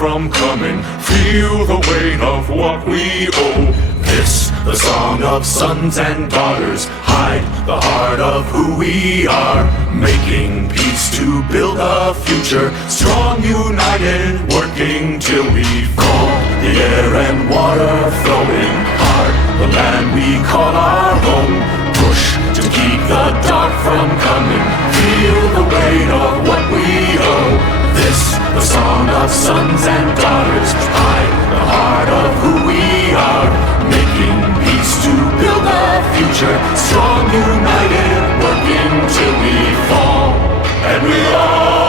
from coming. Feel the weight of what we owe. This, the song of sons and daughters, hide the heart of who we are. Making peace to build a future, strong, united, working till we fall. The air and water flowing hard, the land we call our home. Push to keep the dark from coming. Feel the weight of what we owe. This, the song of sons and daughters, hide the heart of who we are. Making peace to build a future, strong, united, working till we fall. And we all